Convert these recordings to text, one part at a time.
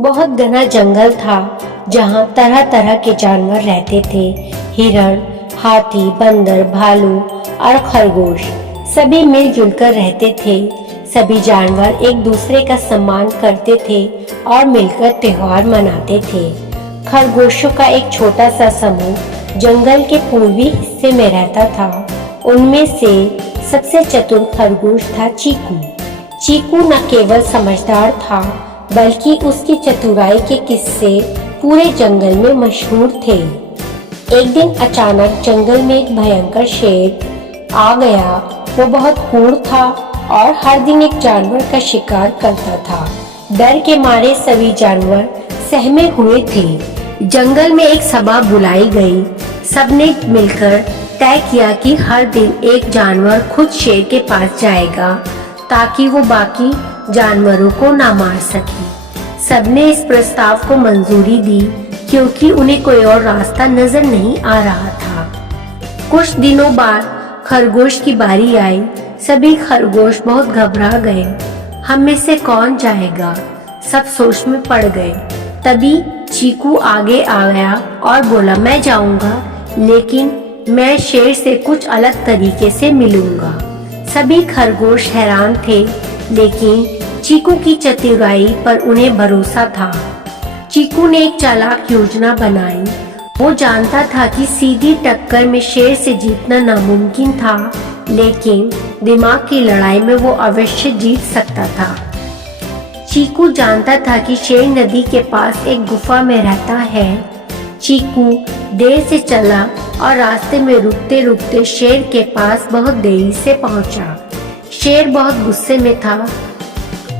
बहुत घना जंगल था जहाँ तरह तरह के जानवर रहते थे। हिरण, हाथी, बंदर, भालू और खरगोश सभी मिलजुल कर रहते थे। सभी जानवर एक दूसरे का सम्मान करते थे और मिलकर त्योहार मनाते थे। खरगोशों का एक छोटा सा समूह जंगल के पूर्वी हिस्से में रहता था। उनमें से सबसे चतुर खरगोश था चीकू। चीकू न केवल समझदार था बल्कि उसकी चतुराई के किस्से पूरे जंगल में मशहूर थे। एक दिन अचानक जंगल में एक भयंकर शेर आ गया। वो बहुत क्रूर था और हर दिन एक जानवर का शिकार करता था। डर के मारे सभी जानवर सहमे हुए थे। जंगल में एक सभा बुलाई गई। सबने मिलकर तय किया कि हर दिन एक जानवर खुद शेर के पास जाएगा ताकि वो बाकी जानवरों को ना मार सके। सबने इस प्रस्ताव को मंजूरी दी क्योंकि उन्हें कोई और रास्ता नजर नहीं आ रहा था। कुछ दिनों बाद खरगोश की बारी आई। सभी खरगोश बहुत घबरा गए। हम में से कौन जाएगा? सब सोच में पड़ गए। तभी चीकू आगे आ गया और बोला, मैं जाऊंगा, लेकिन मैं शेर से कुछ अलग तरीके से मिलूंगा। सभी खरगोश हैरान थे, लेकिन चीकू की चतुराई पर उन्हें भरोसा था। चीकू ने एक चालाक योजना बनाई। वो जानता था कि सीधी टक्कर में शेर से जीतना नामुमकिन था, लेकिन दिमाग की लड़ाई में वो अवश्य जीत सकता था। चीकू जानता था कि शेर नदी के पास एक गुफा में रहता है। चीकू देर से चला और रास्ते में रुकते रुकते शेर के पास बहुत देरी से पहुंचा। शेर बहुत गुस्से में था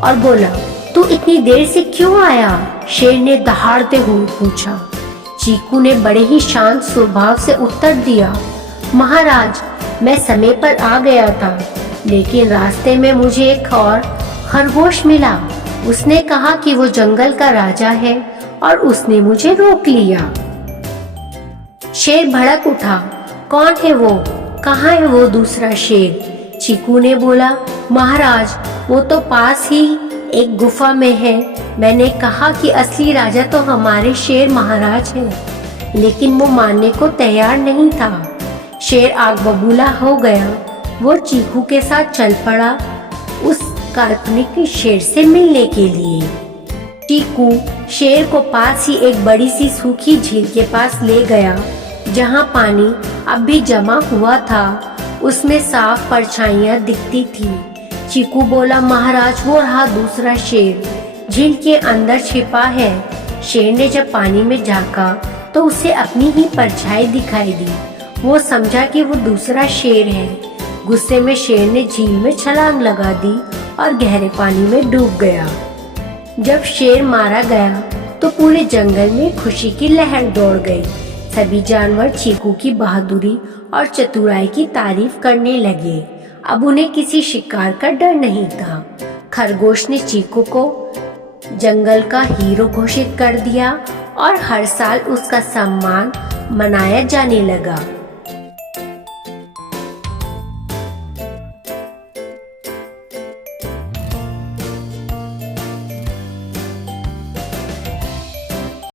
और बोला, तू इतनी देर से क्यों आया? शेर ने दहाड़ते हुए पूछा। चीकू ने बड़े ही शांत स्वभाव से उत्तर दिया, महाराज, मैं समय पर आ गया था, लेकिन रास्ते में मुझे एक और खरगोश मिला। उसने कहा कि वो जंगल का राजा है और उसने मुझे रोक लिया। शेर भड़क उठा, कौन है वो? कहाँ है वो दूसरा शेर? चीकू ने बोला, महाराज, वो तो पास ही एक गुफा में है। मैंने कहा कि असली राजा तो हमारे शेर महाराज हैं, लेकिन वो मानने को तैयार नहीं था। शेर आग बबूला हो गया। वो चीकू के साथ चल पड़ा उस काल्पनिक शेर से मिलने के लिए। चीकू शेर को पास ही एक बड़ी सी सूखी झील के पास ले गया, जहाँ पानी अब भी जमा हुआ था। उसमें साफ परछाइयाँ दिखती थी। चीकू बोला, महाराज, वो रहा दूसरा शेर, झील के अंदर छिपा है। शेर ने जब पानी में झांका तो उसे अपनी ही परछाई दिखाई दी। वो समझा कि वो दूसरा शेर है। गुस्से में शेर ने झील में छलांग लगा दी और गहरे पानी में डूब गया। जब शेर मारा गया तो पूरे जंगल में खुशी की लहर दौड़ गई। सभी जानवर चीकू की बहादुरी और चतुराई की तारीफ करने लगे। अब उन्हें किसी शिकार का डर नहीं था। खरगोश ने चीकू को जंगल का हीरो घोषित कर दिया और हर साल उसका सम्मान मनाया जाने लगा।